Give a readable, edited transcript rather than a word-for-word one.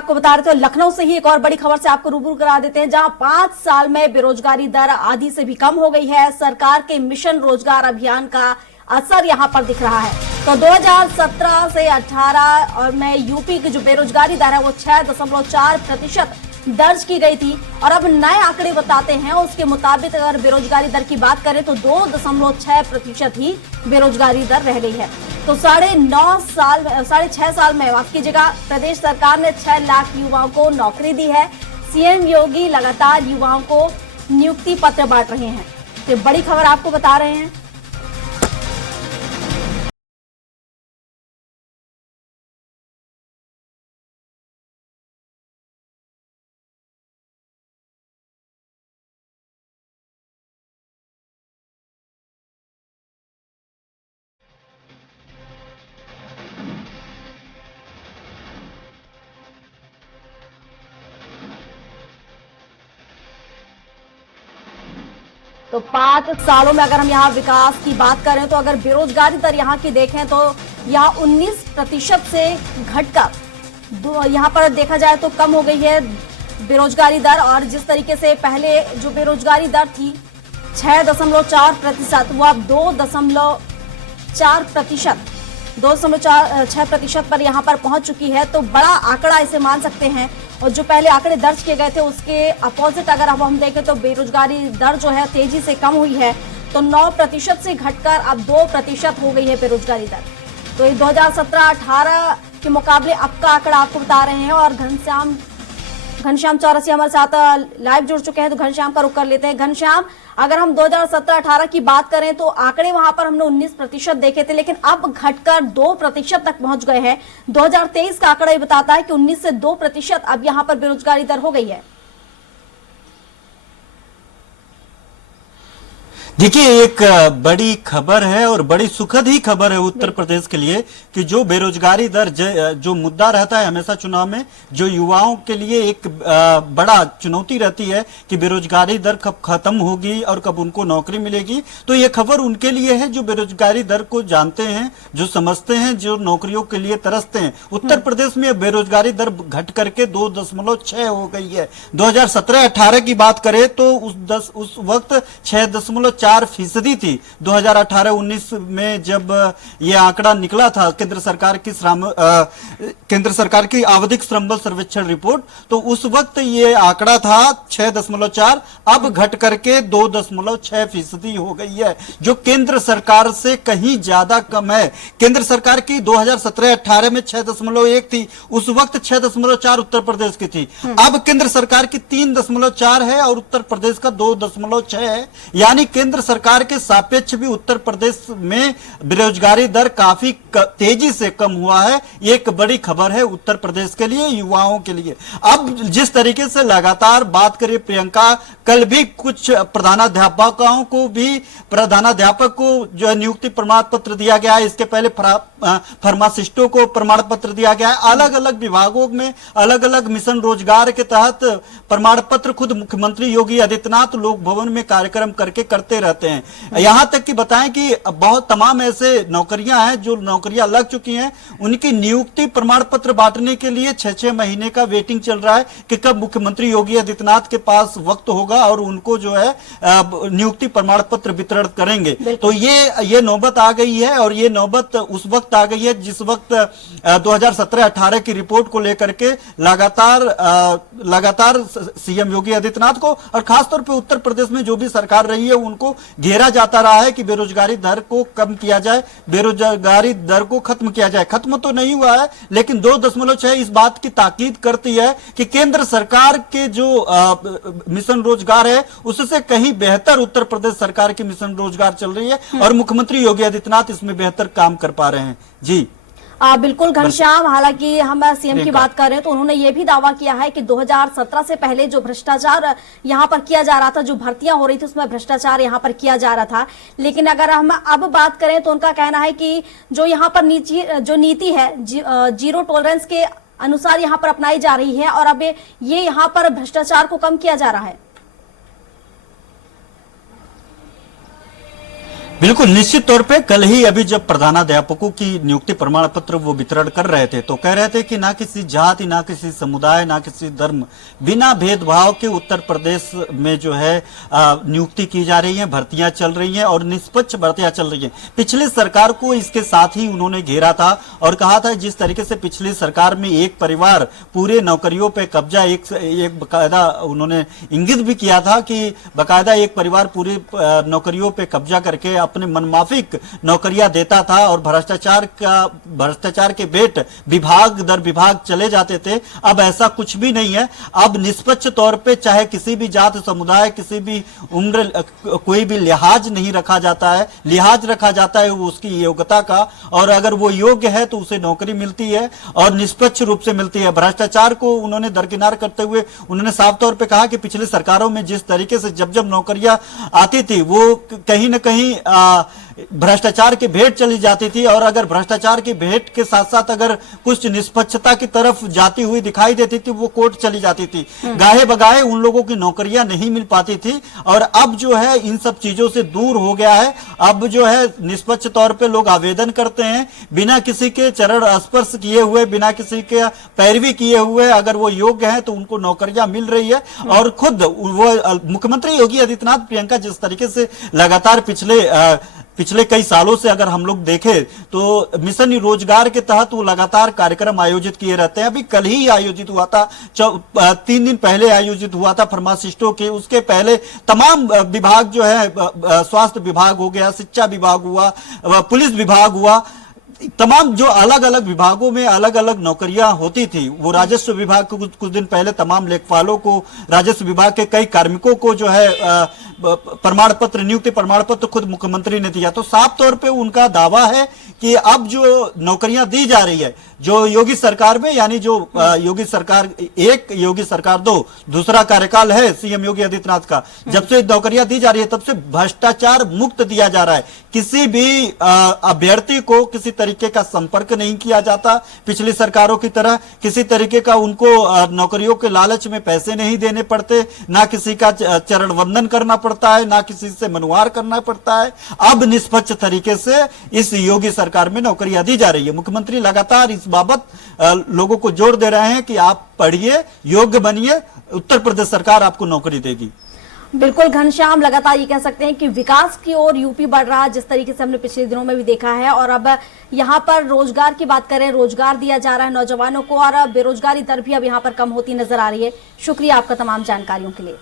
आपको बता रहे थे, लखनऊ से ही एक और बड़ी खबर से आपको रूबरू करा देते हैं, जहां 5 साल में बेरोजगारी दर आधी से भी कम हो गई है। सरकार के मिशन रोजगार अभियान का असर यहां पर दिख रहा है। तो 2017 से 18 में यूपी की जो बेरोजगारी दर है वो 6.4% दर्ज की गई थी, और अब नए आंकड़े बताते हैं उसके मुताबिक अगर बेरोजगारी दर की बात करें तो 2.6% ही बेरोजगारी दर रह गई है। तो 6.5 साल में माफ कीजिएगा, प्रदेश सरकार ने 6 लाख युवाओं को नौकरी दी है। सीएम योगी लगातार युवाओं को नियुक्ति पत्र बांट रहे हैं। तो बड़ी खबर आपको बता रहे हैं। तो 5 सालों में अगर हम यहाँ विकास की बात करें तो अगर बेरोजगारी दर यहाँ की देखें तो यहाँ 19% से घटकर यहाँ पर देखा जाए तो कम हो गई है बेरोजगारी दर। और जिस तरीके से पहले जो बेरोजगारी दर थी 6.4%, वो अब 2.6% पर यहाँ पर पहुंच चुकी है। तो बड़ा आंकड़ा इसे मान सकते हैं। और जो पहले आंकड़े दर्ज किए गए थे उसके अपोजिट अगर अब हम देखें तो बेरोजगारी दर जो है तेजी से कम हुई है। तो 9% से घटकर अब 2% हो गई है बेरोजगारी दर। तो ये 2017-18 के मुकाबले अब का आंकड़ा आपको बता रहे हैं। और घनश्याम चौरसिया हमारे साथ लाइव जुड़ चुके हैं, तो घनश्याम का रुख कर लेते हैं। घनश्याम, अगर हम 2017-18 की बात करें तो आंकड़े वहां पर हमने 19% देखे थे, लेकिन अब घटकर 2% तक पहुंच गए हैं। 2023 का आंकड़ा ये बताता है कि 19 से 2% अब यहां पर बेरोजगारी दर हो गई है। देखिए, एक बड़ी खबर है और बड़ी सुखद ही खबर है उत्तर प्रदेश के लिए कि जो बेरोजगारी दर जो मुद्दा रहता है हमेशा चुनाव में, जो युवाओं के लिए एक बड़ा चुनौती रहती है कि बेरोजगारी दर कब खत्म होगी और कब उनको नौकरी मिलेगी। तो ये खबर उनके लिए है जो बेरोजगारी दर को जानते हैं, जो समझते हैं, जो नौकरियों के लिए तरसते हैं। उत्तर प्रदेश में बेरोजगारी दर घट करके 2.6 हो गई है। 2017-18 की बात करें तो उस वक्त 6.4% थी। 2018-19 में जब ये आंकड़ा निकला था केंद्र सरकार की आवधिक श्रम बल सर्वेक्षण रिपोर्ट, तो उस वक्त ये आंकड़ा था 6.4, अब घट करके 2.6% हो गई है, जो केंद्र सरकार से कहीं ज्यादा कम है। केंद्र सरकार की 2017-18 में 6.1 थी, उस वक्त 6.4 उत्तर प्रदेश की थी। अब केंद्र सरकार की 3.4 है और उत्तर प्रदेश का 2.6 है। यानी केंद्र सरकार के सापेक्ष भी उत्तर प्रदेश में बेरोजगारी दर काफी तेजी से कम हुआ है। ये एक बड़ी खबर है उत्तर प्रदेश के लिए, युवाओं के लिए। अब जिस तरीके से लगातार बात करें प्रियंका, कल भी कुछ प्रधानाध्यापक को जो नियुक्ति प्रमाण पत्र दिया गया है, इसके पहले फार्मासिस्टों को प्रमाण पत्र दिया गया है। अलग अलग विभागों में अलग अलग मिशन रोजगार के तहत प्रमाण पत्र खुद मुख्यमंत्री योगी आदित्यनाथ लोक भवन में कार्यक्रम करके करते रहते हैं। यहां तक कि बताएं कि बहुत तमाम ऐसे नौकरियां हैं जो नौकरियां लग चुकी हैं, उनकी नियुक्ति प्रमाण पत्र बांटने के लिए 6-6 महीने का वेटिंग चल रहा है कि कब मुख्यमंत्री योगी आदित्यनाथ के पास वक्त होगा और उनको जो है नियुक्ति प्रमाण पत्र वितरण करेंगे। तो ये नौबत आ गई है, और ये नौबत उस वक्त आ गई है जिस वक्त 2017-18 की रिपोर्ट को लेकर के लगातार सीएम योगी आदित्यनाथ को और खासतौर पर उत्तर प्रदेश में जो भी सरकार रही है उनको घेरा जाता रहा है कि बेरोजगारी दर को कम किया जाए, बेरोजगारी दर को खत्म किया जाए। खत्म तो नहीं हुआ है, लेकिन 2.6 इस बात की ताकीद करती है कि केंद्र सरकार के जो मिशन रोजगार है उससे कहीं बेहतर उत्तर प्रदेश सरकार की मिशन रोजगार चल रही है और मुख्यमंत्री योगी आदित्यनाथ इसमें बेहतर काम कर पा रहे हैं। जी बिल्कुल घनश्याम, हालांकि हम सीएम की बात कर रहे हैं तो उन्होंने ये भी दावा किया है कि 2017 से पहले जो भ्रष्टाचार यहां पर किया जा रहा था, जो भर्तियां हो रही थी उसमें भ्रष्टाचार यहां पर किया जा रहा था। लेकिन अगर हम अब बात करें तो उनका कहना है कि जो यहां पर जो नीति है जीरो टॉलरेंस के अनुसार यहां पर अपनाई जा रही है और अब ये यहां पर भ्रष्टाचार को कम किया जा रहा है। बिल्कुल, निश्चित तौर पे कल ही अभी जब प्रधानाध्यापकों की नियुक्ति प्रमाण पत्र वो वितरण कर रहे थे तो कह रहे थे कि ना किसी जाति, ना किसी समुदाय, ना किसी धर्म, बिना भेदभाव के उत्तर प्रदेश में जो है नियुक्ति की जा रही है, भर्तियां चल रही हैं और निष्पक्ष भर्तियां चल रही हैं। पिछली सरकार को इसके साथ ही उन्होंने घेरा था और कहा था जिस तरीके से पिछली सरकार में एक परिवार पूरे नौकरियों पे कब्जा, एक बकायदा उन्होंने इंगित भी किया था कि बकायदा एक परिवार पूरी नौकरियों पे कब्जा करके अपने मनमाफिक नौकरियां देता था और भ्रष्टाचार के भेंट विभाग दर विभाग चले जाते थे। अब ऐसा कुछ भी नहीं है। अब निष्पक्ष तौर पे चाहे किसी भी जात, समुदाय, किसी भी उम्र, कोई भी लिहाज नहीं रखा जाता है। लिहाज रखा जाता है वो उसकी योग्यता का, और अगर वो योग्य है तो उसे नौकरी मिलती है और निष्पक्ष रूप से मिलती है। भ्रष्टाचार को उन्होंने दरकिनार करते हुए उन्होंने साफ तौर पे कहा कि पिछली सरकारों में जिस तरीके से जब जब नौकरियां आती थी वो कहीं न कहीं भ्रष्टाचार की भेंट चली जाती थी, और अगर भ्रष्टाचार की भेंट के साथ साथ अगर कुछ निष्पक्षता की तरफ जाती हुई दिखाई देती थी वो कोर्ट चली जाती थी। गाहे बगाहे उन लोगों की नौकरियां नहीं मिल पाती थी, और अब जो है इन सब चीजों से दूर हो गया है। अब जो है निष्पक्ष तौर पे लोग आवेदन करते हैं बिना किसी के चरण स्पर्श किए हुए, बिना किसी के पैरवी किए हुए, अगर वो योग्य हैं तो उनको नौकरियां मिल रही है। और खुद वो मुख्यमंत्री योगी आदित्यनाथ, प्रियंका, जिस तरीके से लगातार पिछले कई सालों से अगर हम लोग देखें तो मिशन रोजगार के तहत वो लगातार कार्यक्रम आयोजित किए रहते हैं। अभी कल ही आयोजित हुआ था, 3 दिन पहले आयोजित हुआ था फार्मासिस्टों के। उसके पहले तमाम विभाग जो है, स्वास्थ्य विभाग हो गया, शिक्षा विभाग हुआ, पुलिस विभाग हुआ, तमाम जो अलग अलग विभागों में अलग अलग नौकरियां होती थी, वो राजस्व विभाग को कुछ दिन पहले तमाम लेखपालों को, राजस्व विभाग के कई कार्मिकों को जो है प्रमाण पत्र, नियुक्ति प्रमाण पत्र खुद मुख्यमंत्री ने दिया। तो साफ तौर पे उनका दावा है कि अब जो नौकरियां दी जा रही है, जो योगी सरकार में, यानी जो योगी सरकार 1, योगी सरकार 2, दूसरा कार्यकाल है सीएम योगी आदित्यनाथ का, जब से नौकरियां दी जा रही है तब से भ्रष्टाचार मुक्त दिया जा रहा है। किसी भी अभ्यर्थी को किसी तरीके का संपर्क नहीं किया जाता पिछली सरकारों की तरह, किसी तरीके का उनको नौकरियों के लालच में पैसे नहीं देने पड़ते, ना किसी का चरण वंदन करना पड़ता है, ना किसी से मनुहार करना पड़ता है। अब निष्पक्ष तरीके से इस योगी सरकार में नौकरियां दी जा रही है। मुख्यमंत्री लगातार इस बाबत लोगों को जोर दे रहे हैं कि आप पढ़िए, योग्य बनिए, उत्तर प्रदेश सरकार आपको नौकरी देगी। बिल्कुल घनश्याम, लगातार ये कह सकते हैं कि विकास की ओर यूपी बढ़ रहा है, जिस तरीके से हमने पिछले दिनों में भी देखा है। और अब यहाँ पर रोजगार की बात करें, रोजगार दिया जा रहा है नौजवानों को, और बेरोजगारी दर भी अब यहाँ पर कम होती नजर आ रही है। शुक्रिया आपका तमाम जानकारियों के लिए।